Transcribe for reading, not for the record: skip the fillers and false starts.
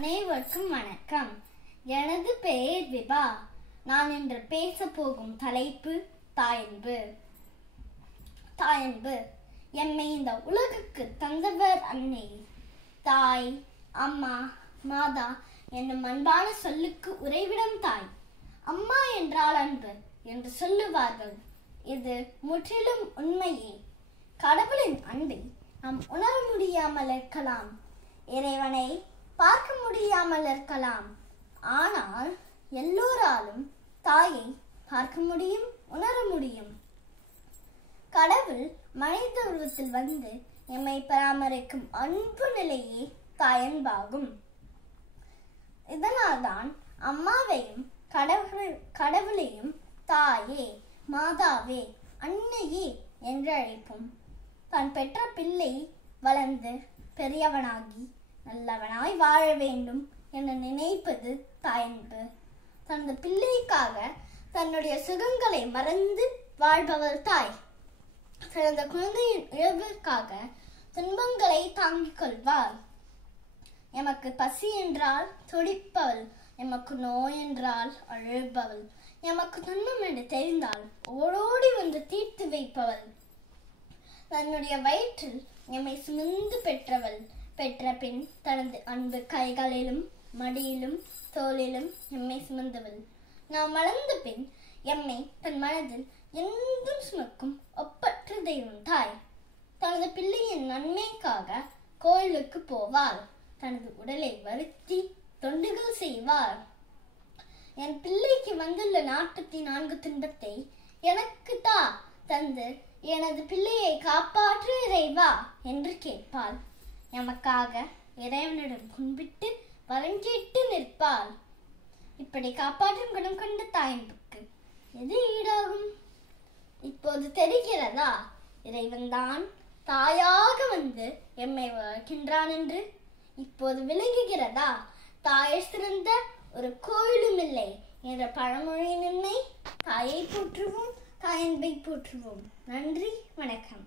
அனைவருக்கும் வணக்கம். எனது பெயர் விபா. நான் இன்று பேச போகும் தலைப்பு தாயன்பு. தாயன்பு எம்மை இந்த உலகுக்கு தந்தவர் அன்னை. தாய், அம்மா, மாதா என்னும் அன்பான சொல்லுக்கு உறைவிடம் தாய். அம்மா என்றால் அன்பு என்று சொல்லுவார்கள். இது முற்றிலும் உண்மையே. கடவுளின் அன்பை நாம் உணர முடியாமல் இருக்கலாம், இறைவனை பார்க்க முடியாமல் இருக்கலாம். ஆனால் எல்லோராலும் தாயை பார்க்க முடியும், உணர முடியும். கடவுள் மனித உருவத்தில் வந்து எம்மை பராமரிக்கும் அன்பு நிலையே தாயன்பாகும். இதனால்தான் அம்மாவையும் கடவுளையும் தாயே, மாதாவே, அன்னையே என்று அழைப்போம். தான் பெற்ற பிள்ளை வளர்ந்து பெரியவனாகி நல்லவனாய் வாழ வேண்டும் என நினைப்பது தாயன்பு. தனது பிள்ளைக்காக தன்னுடைய சுகங்களை மறந்து வாழ்பவள் தாய். தனது குழந்தையின் இழப்பிற்காக துன்பங்களை தாங்கிக் கொள்வாள். எமக்கு பசி என்றால் துடிப்பவள், எமக்கு நோய் என்றால் அழுபவள், எமக்கு துன்பம் என்று தெரிந்தால் ஓடோடி வந்து தீர்த்து வைப்பவள். தன்னுடைய வயிற்றில் எம்மை சுமந்து பெற்ற பின் தனது அன்பு கைகளிலும் மடியிலும் தோளிலும் எம்மை சுமந்தவள். நாம் வளர்ந்த பின் எம்மை தன் மனதில் என்றும் சுமக்கும் ஒப்பற்ற தெய்வம் தாய். தனது பிள்ளையின் நன்மைக்காக கோயிலுக்கு போவாள். தனது உடலை வருத்தி தொண்டுகள் செய்வாள். என் பிள்ளைக்கு வந்துள்ள 44 துன்பத்தை எனக்கு தந்து எனது பிள்ளையை காப்பாற்று இறைவா என்று கேட்பாள். எமக்காக இறைவனிடம் கும்பிட்டு வரம் கேட்டு நிற்பாள். இப்படி காப்பாற்றும் குணம் கொண்ட தாயன்புக்கு எது ஈடாகும்? இப்போது தெரிகிறதா? இறைவன் தான் தாயாக வந்து எம்மை வளர்க்கின்றான் என்று இப்போது விளங்குகிறதா? தாயை சிறந்த ஒரு கோயிலும் இல்லை என்ற பழமொழி நின்னை தாயை போற்றுவோம், தாயன்பை போற்றுவோம். நன்றி, வணக்கம்.